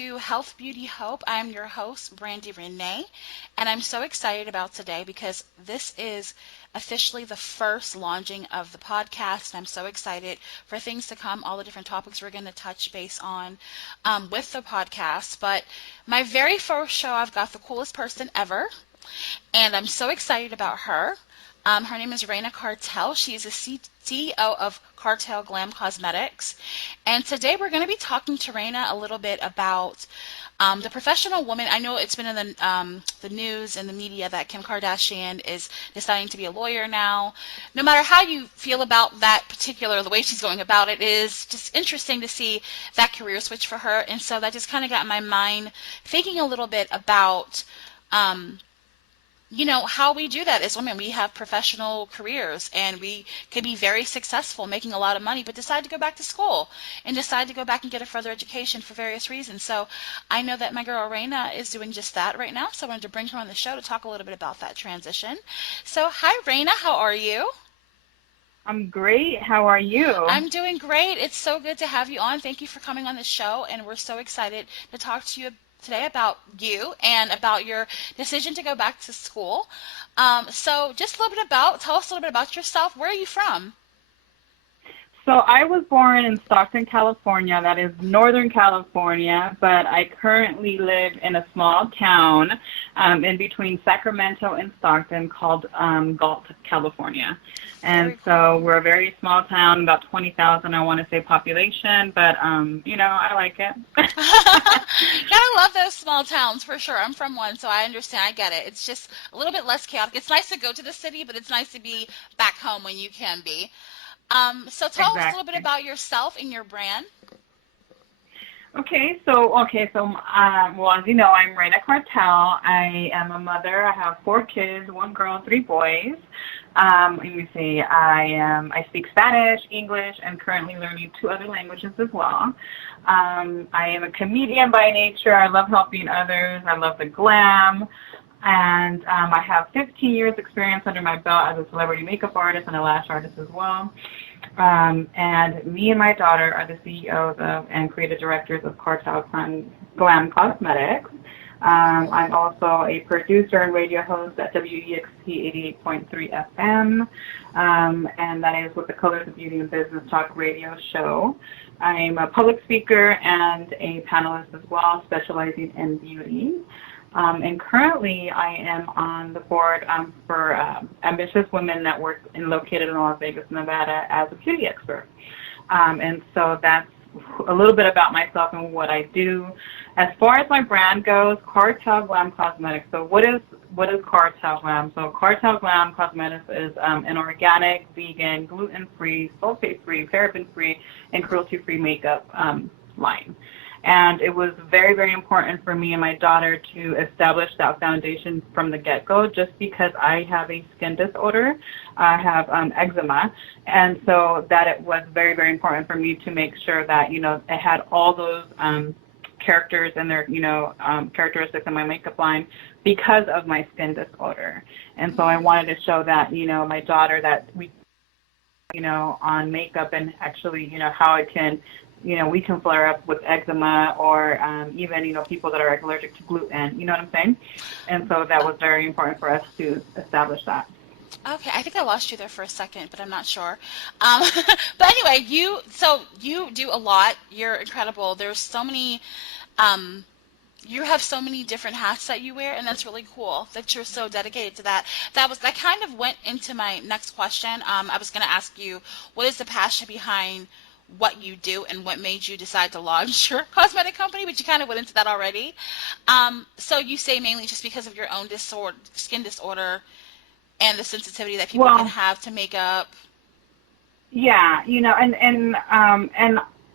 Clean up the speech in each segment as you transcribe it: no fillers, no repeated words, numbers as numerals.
to Health, Beauty, Hope. I'm your host, Brandy Renee, and I'm so excited about today because this is officially the first launching of the podcast, and I'm so excited for things to come, all the different topics we're going to touch base on with the podcast. But my very first show, I've got the coolest person ever, and I'm so excited about her. Her name is Reyna Kartel. She is a CEO of Kartel Glam Cosmetics. And today we're going to be talking to Reyna a little bit about the professional woman. I know it's been in the news and the media that Kim Kardashian is deciding to be a lawyer now. No matter how you feel about that particular, the way she's going about it is just interesting to see that career switch for her. And so that just kind of got my mind thinking a little bit about how we do that as women. We have professional careers and we could be very successful making a lot of money, but decide to go back to school and decide to go back and get a further education for various reasons. So I know that my girl Reyna is doing just that right now. So I wanted to bring her on the show to talk a little bit about that transition. So hi, Reyna, how are you? I'm great. How are you? I'm doing great. It's so good to have you on. Thank you for coming on the show, and we're so excited to talk to you today about you and about your decision to go back to school. So just tell us a little bit about yourself. Where are you from? So I was born in Stockton, California. That is Northern California, but I currently live in a small town in between Sacramento and Stockton called Galt, California. And so we're a very small town, about 20,000, I want to say, population, but, I like it. Gotta love those small towns for sure. I'm from one, so I understand. I get it. It's just a little bit less chaotic. It's nice to go to the city, but it's nice to be back home when you can be. So tell us a little bit Exactly. about yourself and your brand. Well, as you know, I'm Reyna Kartel. I am a mother. I have 4 kids, 1 girl, 3 boys. Let me see. I speak Spanish, English, and currently learning 2 other languages as well. I am a comedian by nature. I love helping others. I love the glam. And I have 15 years experience under my belt as a celebrity makeup artist and a lash artist as well. And me and my daughter are the CEOs and creative directors of Kartel Glam Cosmetics. I'm also a producer and radio host at WEXP 88.3 FM, and that is with the Colors of Beauty and Business Talk radio show. I'm a public speaker and a panelist as well, specializing in beauty. And currently, I am on the board for Ambitious Women Network located in Las Vegas, Nevada, as a beauty expert. And so that's a little bit about myself and what I do. As far as my brand goes, Kartel Glam Cosmetics. So what is Kartel Glam? So Kartel Glam Cosmetics is an organic, vegan, gluten-free, sulfate-free, paraben-free, and cruelty-free makeup line. And it was very, very important for me and my daughter to establish that foundation from the get-go, just because I have a skin disorder. I have eczema. And so that it was very, very important for me to make sure that, it had all those characters and their, characteristics in my makeup line because of my skin disorder. And so I wanted to show that, my daughter that we, on makeup and actually, how it can, we can flare up with eczema or even, people that are allergic to gluten, you know what I'm saying? And so that was very important for us to establish that. Okay, I think I lost you there for a second, but I'm not sure. But anyway, you do a lot. You're incredible. There's so many, you have so many different hats that you wear, and that's really cool that you're so dedicated to that. That kind of went into my next question. I was going to ask you, what is the passion behind what you do and what made you decide to launch your cosmetic company, but you kind of went into that already. So you say mainly just because of your own skin disorder and the sensitivity that people can have to makeup. Yeah, and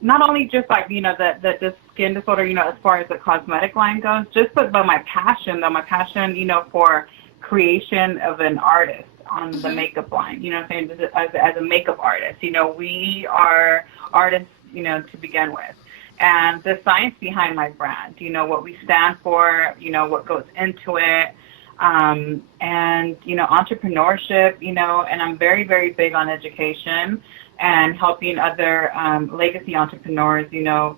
not only just like, the skin disorder, as far as the cosmetic line goes, but my passion, for creation of an artist on the makeup line, what I'm saying, as a makeup artist, we are artists, to begin with. And the science behind my brand, what we stand for, what goes into it, and, entrepreneurship, and I'm very, very big on education and helping other legacy entrepreneurs,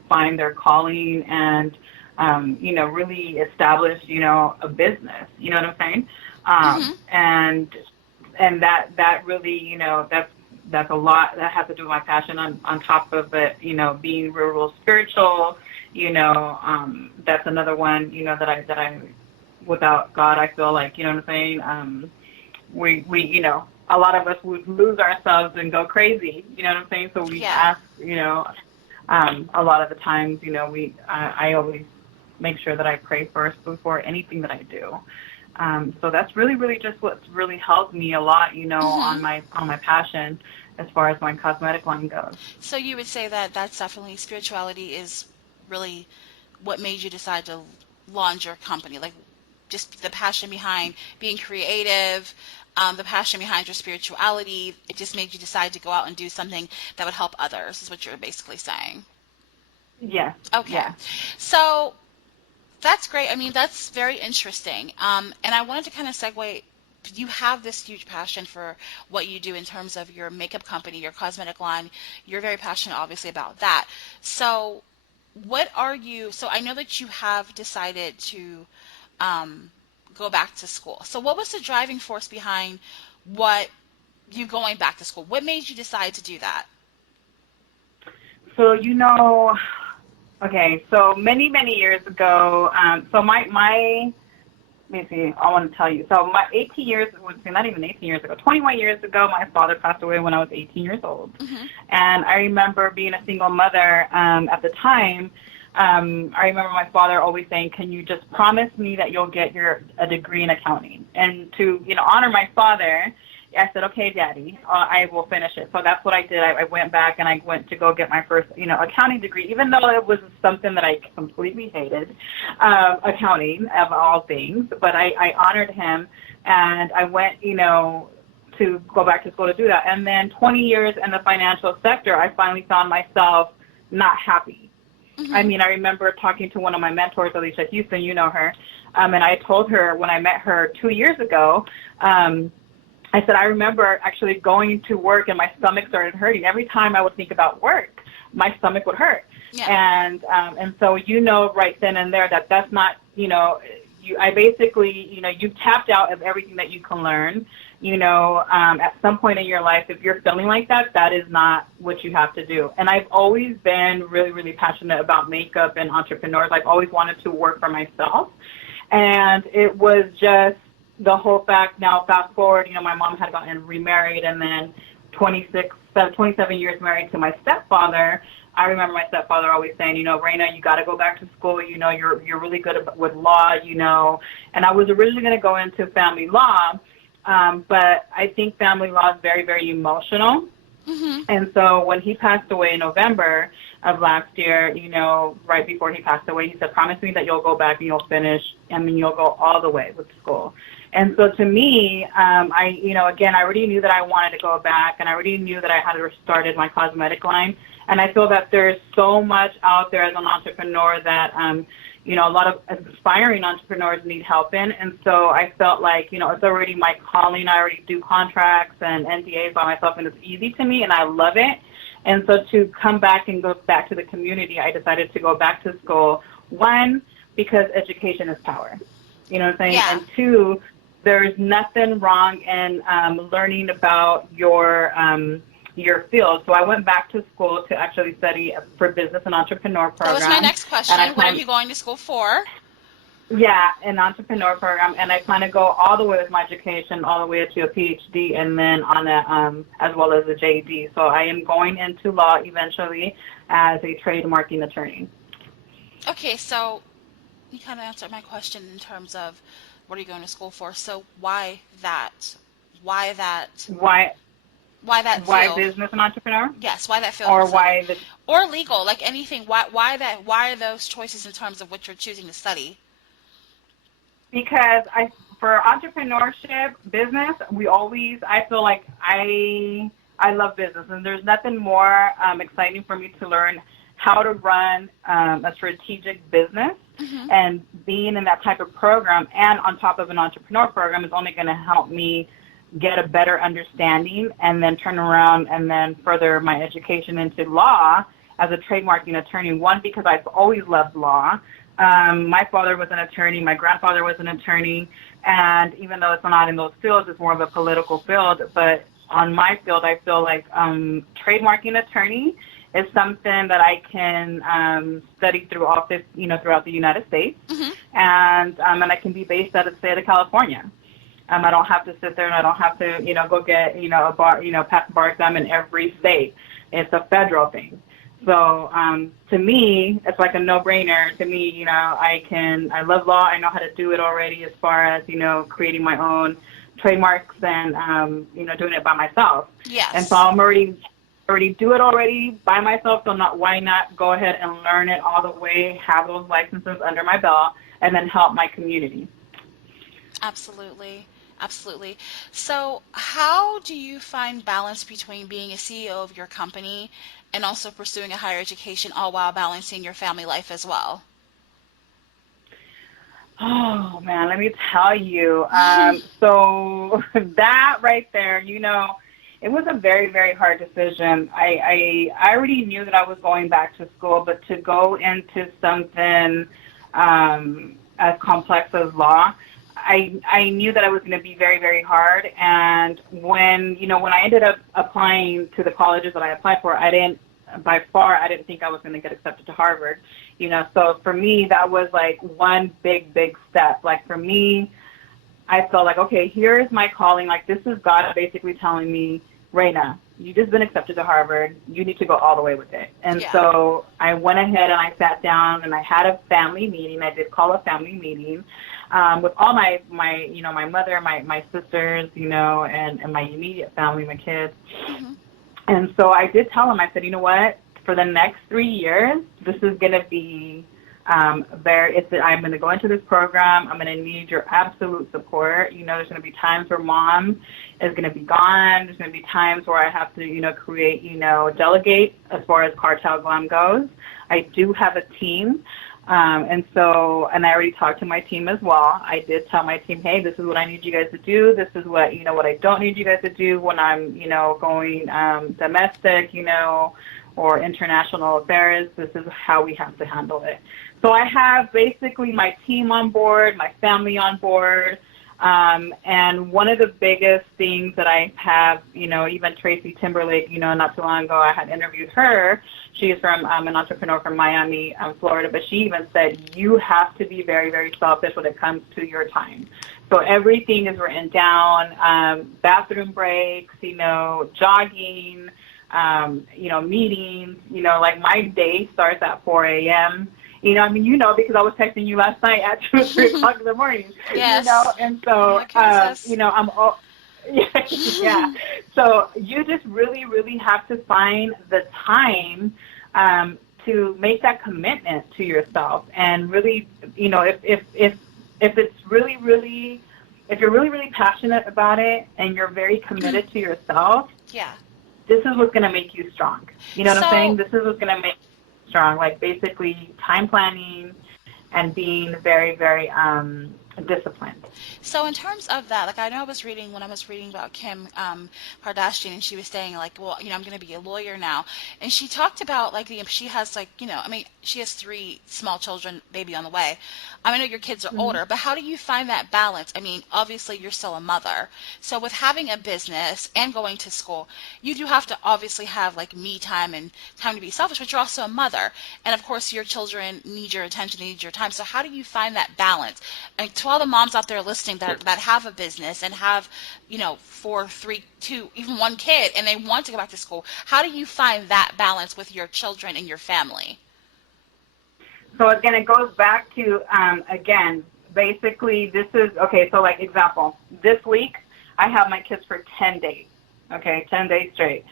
find their calling and really establish, a business. You know what I'm saying? Mhm. And that really, that's a lot that has to do with my passion on top of it, being real spiritual, that's another one, that I without God, I feel like, you know what I'm saying? We a lot of us would lose ourselves and go crazy, you know what I'm saying? So we Yeah. ask, a lot of the times, I always make sure that I pray first before anything that I do. So that's really, really just what's really helped me a lot, Mhm. on my passion as far as my cosmetic line goes. So you would say that that's definitely spirituality is really what made you decide to launch your company, like just the passion behind being creative, the passion behind your spirituality. It just made you decide to go out and do something that would help others, is what you're basically saying. Yes, Okay. yes. So that's great. I mean, that's very interesting. And I wanted to kind of segue. You have this huge passion for what you do in terms of your makeup company, your cosmetic line. You're very passionate, obviously, about that. So, what are you? So, I know that you have decided to um, go back to school. So, what was the driving force behind what you going back to school? What made you decide to do that? So, okay, so many, many years ago, so my let me see, I want to tell you. So my 18 years, not even 18 years ago, 21 years ago, my father passed away when I was 18 years old. Hmm. And I remember being a single mother at the time. I remember my father always saying, "Can you just promise me that you'll get a degree in accounting?" And to honor my father, I said, "Okay, Daddy, I will finish it." So that's what I did. I went back and I went to go get my first accounting degree, even though it was something that I completely hated, accounting of all things. But I honored him, and I went to go back to school to do that. And then 20 years in the financial sector, I finally found myself not happy. I Hmm. mean, I remember talking to one of my mentors, Alicia Houston, you know her, and I told her when I met her 2 years ago, I said, I remember actually going to work and my stomach started hurting. Every time I would think about work, my stomach would hurt. Yeah. And so right then and there that that's not, I basically, you've tapped out of everything that you can learn. At some point in your life, if you're feeling like that, that is not what you have to do. And I've always been really, really passionate about makeup and entrepreneurs. I've always wanted to work for myself. And it was just the whole fact. Now, fast forward, my mom had gotten remarried, and then 27 years married to my stepfather. I remember my stepfather always saying, Reyna, you got to go back to school. You're really good with law. And I was originally going to go into family law, but I think family law is very, very emotional. Hmm. And so when he passed away in November of last year, right before he passed away, he said, promise me that you'll go back and you'll finish. I mean, you'll go all the way with school. And so to me, again, I already knew that I wanted to go back, and I already knew that I had started my cosmetic line. And I feel that there's so much out there as an entrepreneur that, a lot of aspiring entrepreneurs need help in. And so I felt like, it's already my calling. I already do contracts and NDAs by myself, and it's easy to me, and I love it. And so to come back and go back to the community, I decided to go back to school. One, because education is power. You know what I'm saying? Yeah. And two, there's nothing wrong in learning about your field. So I went back to school to actually study for business and entrepreneur That was my program, next and I question. What are plan, you going to school for? yeah, an entrepreneur program, and I plan to go all the way with my education, all the way to a PhD, and then on as well as a JD. So I am going into law eventually as a trademarking attorney. Okay, so you kind of answered my question in terms of what are you going to school for. So why that? Why that? Why Why that why field? business and entrepreneur, Yes, why that field of or study, why the or legal, like anything. Why that? Why are those choices in terms of what you're choosing to study? because for entrepreneurship business, I feel like I love business, and there's nothing more exciting for me to learn how to run a strategic business. Hmm. And being in that type of program and on top of an entrepreneur program is only going to help me get a better understanding, and then turn around and then further my education into law as a trademarking attorney. One, because I've always loved law. My father was an attorney. My grandfather was an attorney. And even though it's not in those fields, it's more of a political field. But on my field, I feel like trademarking attorney is something that I can study through all this, throughout the United States, Hmm. and I can be based out of the state of California. I don't have to sit there and I don't have to, go get, a bar, pass a bar exam in every state. It's a federal thing. So to me, it's like a no-brainer. To me, I love law. I know how to do it already as far as, creating my own trademarks and, doing it by myself. And so Yes. I'm already do it already by myself. So why not go ahead and learn it all the way, have those licenses under my belt, and then help my community. Absolutely. Absolutely. So, how do you find balance between being a CEO of your company and also pursuing a higher education, all while balancing your family life as well? Oh man, let me tell you. So that right there, it was a very, very hard decision. I already knew that I was going back to school, but to go into something as complex as law, I knew that it was going to be very, very hard. And when I ended up applying to the colleges that I applied for, I didn't think I was going to get accepted to Harvard. So for me, that was like one big, big step. Like for me, I felt like, okay, here's my calling. Like this is God basically telling me, Reyna, you just been accepted to Harvard. You need to go all the way with it. And Yeah. so I went ahead and I sat down and I had a family meeting. I did call a family meeting with all my my mother, my sisters, and my immediate family, my kids. Hmm. And so I did tell him, I said, you know what, for the next 3 years, this is going to be I'm going to go into this program. I'm going to need your absolute support. There's going to be times where mom is going to be gone. There's going to be times where I have to, create, delegate as far as Kartel Glam goes. I do have a team. And I already talked to my team as well. I did tell my team, hey, this is what I need you guys to do. This is what, what I don't need you guys to do when I'm, going domestic, or international affairs. This is how we have to handle it. So I have basically my team on board, my family on board. And one of the biggest things that I have, even Tracy Timberlake, not too long ago, I had interviewed her. She is from an entrepreneur from Miami, Florida, but she even said you have to be very, very selfish when it comes to your time. So everything is written down, bathroom breaks, jogging, meetings, like my day starts at 4 a.m. Because I was texting you last night at 2 or 3 o'clock in the morning, Yes. and I'm so, like, who is this? I'm all, yeah. So you just really, really have to find the time to make that commitment to yourself, and really, if it's really, really, if you're really, really passionate about it and you're very committed to yourself, Yeah. this is what's going to make you strong. You know what I'm saying? So, This is what's going to make you strong. Like basically time planning and being very, very disciplined. So in terms of that, like I know I was reading when I was reading about Kim Kardashian, and she was saying like, well, I'm going to be a lawyer now, and she talked about like she has like I mean she has 3 small children, baby on the way. I know your kids are Mm-hmm. older, but how do you find that balance? I mean, obviously you're still a mother, so with having a business and going to school, you do have to obviously have like me time and time to be selfish, but you're also a mother, and of course your children need your attention, need your time. So how do you find that balance? And to all the moms out there listening that have a business and have, 4, 3, 2, even 1 kid, and they want to go back to school, how do you find that balance with your children and your family? So again, it goes back to, again, basically this is, okay, so like example, this week I have my kids for 10 days, okay, 10 days straight,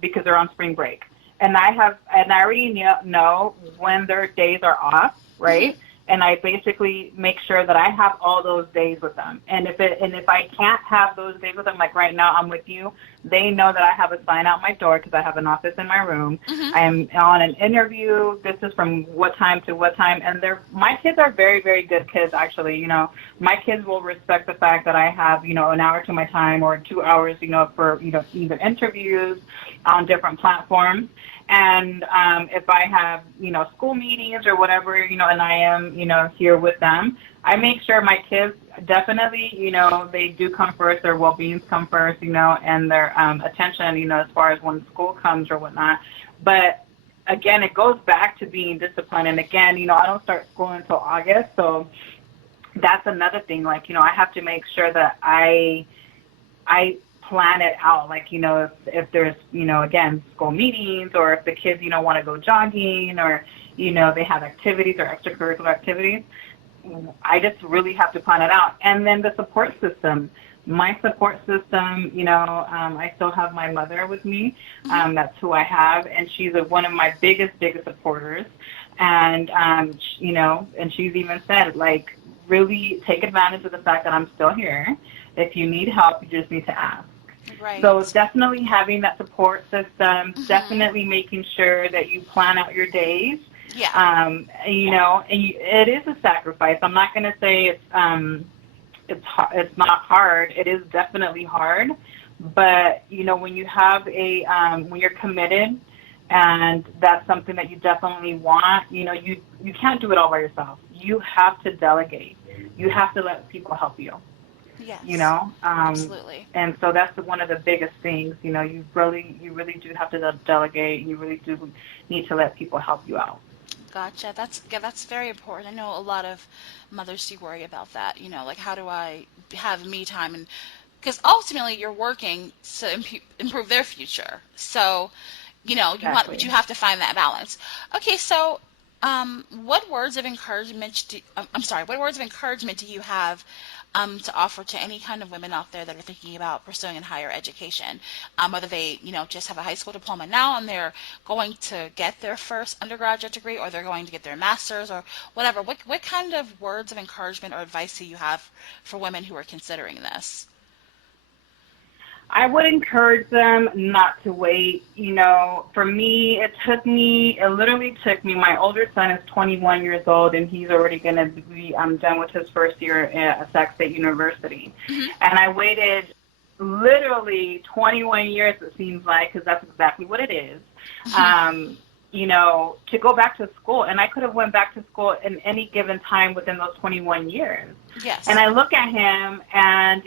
because they're on spring break. And I already know when their days are off, Mm-hmm. right? and I basically make sure that I have all those days with them. And if I can't have those days with them, like right now I'm with you, they know that I have a sign out my door because I have an office in my room. Mhm. I am on an interview. This is from what time to what time, and my kids are very, very good kids. Actually, my kids will respect the fact that I have an hour to my time or 2 hours, for either interviews on different platforms. And if I have, school meetings or whatever, and I am, here with them, I make sure my kids definitely, they do come first, their well-beings come first, and their attention, as far as when school comes or whatnot. But again, it goes back to being disciplined. And again, I don't start school until August, so that's another thing. Like, I have to make sure that I plan it out. Like, if there's, again, school meetings, or if the kids, want to go jogging, or, they have activities or extracurricular activities, I just really have to plan it out. And then the support system. My support system, I still have my mother with me. That's who I have, and she's one of my biggest supporters. And, and she's even said, like, really take advantage of the fact that I'm still here. If you need help, you just need to ask. Right. So definitely having that support system, definitely making sure that you plan out your days. Yeah. It is a sacrifice. I'm not going to say it's not hard. It is definitely hard. But, when you have when you're committed, and that's something that you definitely want, you can't do it all by yourself. You have to delegate. You have to let people help you. Yes. Absolutely. And so that's one of the biggest things. You really do have to delegate. You really do need to let people help you out. Gotcha. That's very important. I know a lot of mothers do worry about that. Like, how do I have me time? And because ultimately you're working to improve their future. So, Exactly. but you have to find that balance. Okay, so what words of encouragement what words of encouragement do you have to offer to any kind of women out there that are thinking about pursuing in higher education, whether they, just have a high school diploma now and they're going to get their first undergraduate degree, or they're going to get their master's, or whatever. What kind of words of encouragement or advice do you have for women who are considering this? I would encourage them not to wait. For me, it literally took me, my older son is 21 years old, and he's already going to be done with his first year at Sac State University. Mm-hmm. And I waited literally 21 years, it seems like, because that's exactly what it is, to go back to school. And I could have went back to school in any given time within those 21 years. Yes. And I look at him, and,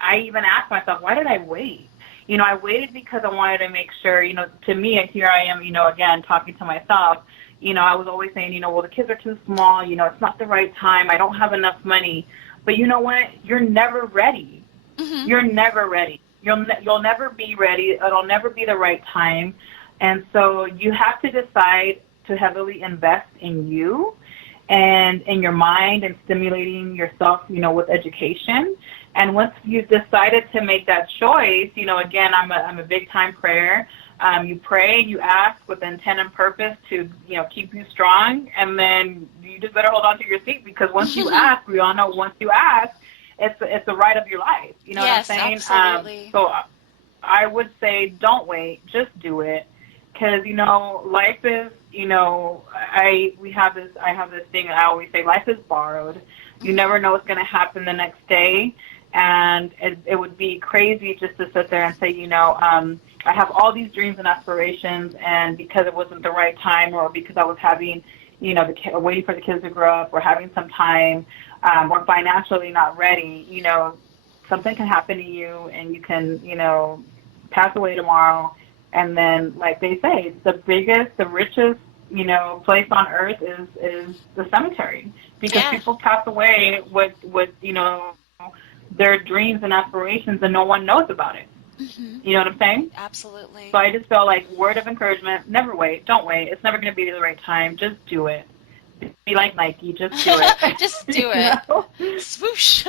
I even asked myself, why did I wait? I waited because I wanted to make sure, to me, here I am, again, talking to myself, I was always saying, well, the kids are too small, it's not the right time, I don't have enough money. But you know what? You're never ready. Mm-hmm. You're never ready. You'll never be ready. It'll never be the right time. And so you have to decide to heavily invest in you and in your mind, and stimulating yourself, with education. And once you've decided to make that choice, again, I'm a big time prayer. You pray, you ask with intent and purpose to, keep you strong. And then you just better hold on to your seat, because once you ask, we all know once you ask, it's the right of your life. You know Yes, what I'm saying? absolutely. So I would say don't wait, just do it. Because, life is, I have this thing I always say, life is borrowed. You never know what's going to happen the next day. And it would be crazy just to sit there and say, I have all these dreams and aspirations, and because it wasn't the right time, or because I was having, waiting for the kids to grow up, or having some time, or financially not ready, something can happen to you, and you can, pass away tomorrow. And then, like they say, the richest, place on earth is the cemetery, because people pass away with their dreams and aspirations, and no one knows about it. Mm-hmm. You know what I'm saying? Absolutely. So I just feel like, word of encouragement, never wait. Don't wait. It's never going to be the right time. Just do it. Be like Nike. Just do it. Just do it. Swoosh.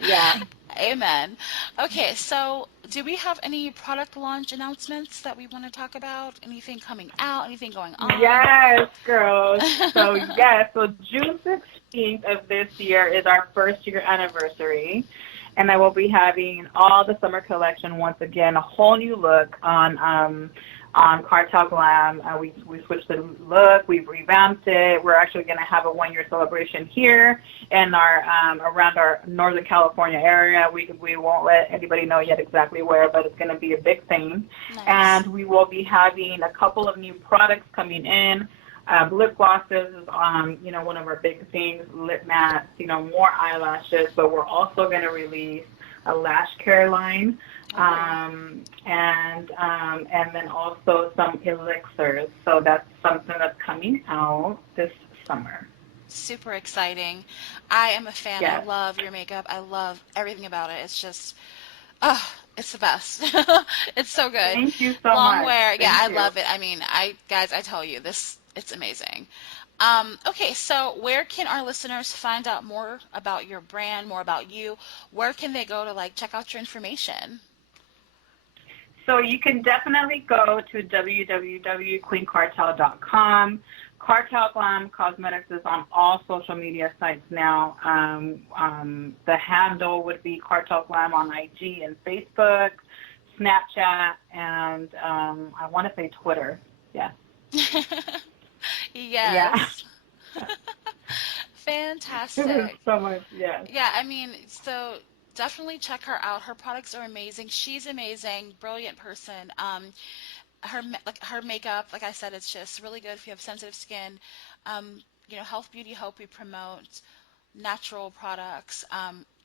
Yeah. Amen. Okay, so do we have any product launch announcements that we want to talk about? Anything coming out? Anything going on? Yes, girls. So yes, so June 16th of this year is our first year anniversary, and I will be having all the summer collection once again, a whole new look on Cartel Glam. We switched the look, we've revamped it. We're actually going to have a 1 year celebration here in our around our Northern California area. We won't let anybody know yet exactly where, but it's going to be a big thing. Nice. And we will be having a couple of new products coming in. Lip glosses is one of our big things. Lip mats, more eyelashes, but we're also going to release a lash care line, Oh, and then also some elixirs. So that's something that's coming out this summer. super exciting. I am a fan. I Yes. love your makeup. I love everything about it. It's just, oh, it's the best. It's so good. Thank you so Long much. wear. Yeah, Thank I you. love it. I mean, guys, I tell you, it's amazing. Okay, so where can our listeners find out more about your brand, more about you? Where can they go to like check out your information? So you can definitely go to www.queencartel.com. Cartel Glam Cosmetics is on all social media sites now. The handle would be Cartel Glam on IG and Facebook, Snapchat, and I want to say Twitter. Yeah. Yeah. Yes. There's Fantastic. so much. Yes. Yeah, I mean, so definitely check her out. Her products are amazing. She's amazing, brilliant person. Her makeup, like I said, it's just really good if you have sensitive skin. Health, Beauty, Hope, we promote natural products,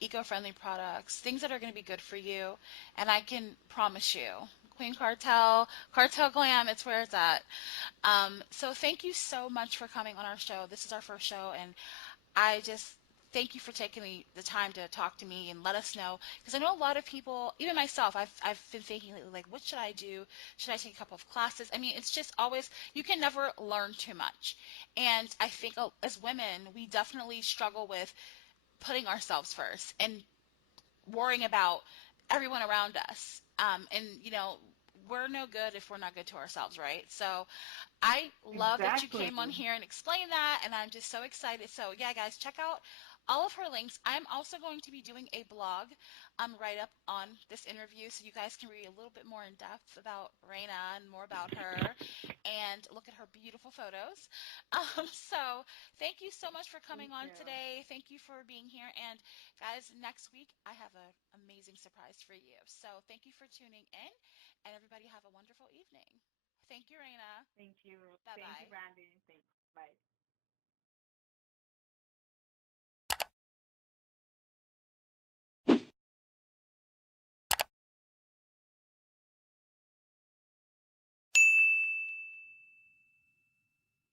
eco-friendly products, things that are going to be good for you. And I can promise you, Queen Cartel, Cartel Glam, it's where it's at. So thank you so much for coming on our show. This is our first show, and I just thank you for taking the time to talk to me and let us know, because I know a lot of people, even myself, I've been thinking lately, like, what should I do? Should I take a couple of classes? I mean, it's just always, you can never learn too much. And I think as women, we definitely struggle with putting ourselves first and worrying about everyone around us. And we're no good if we're not good to ourselves, right? So I love that you Exactly. came on here and explained that, and I'm just so excited. So, yeah, guys, check out all of her links. I'm also going to be doing a blog right up on this interview so you guys can read a little bit more in depth about Reyna and more about her and look at her beautiful photos. So, thank you so much for Thank coming on you. today. Thank you for being here. And, guys, next week I have an amazing surprise for you. So, thank you for tuning in, and everybody have a wonderful evening. Thank you, Raina. Thank you. Bye Thank you, bye. Brandy. Thanks. Bye.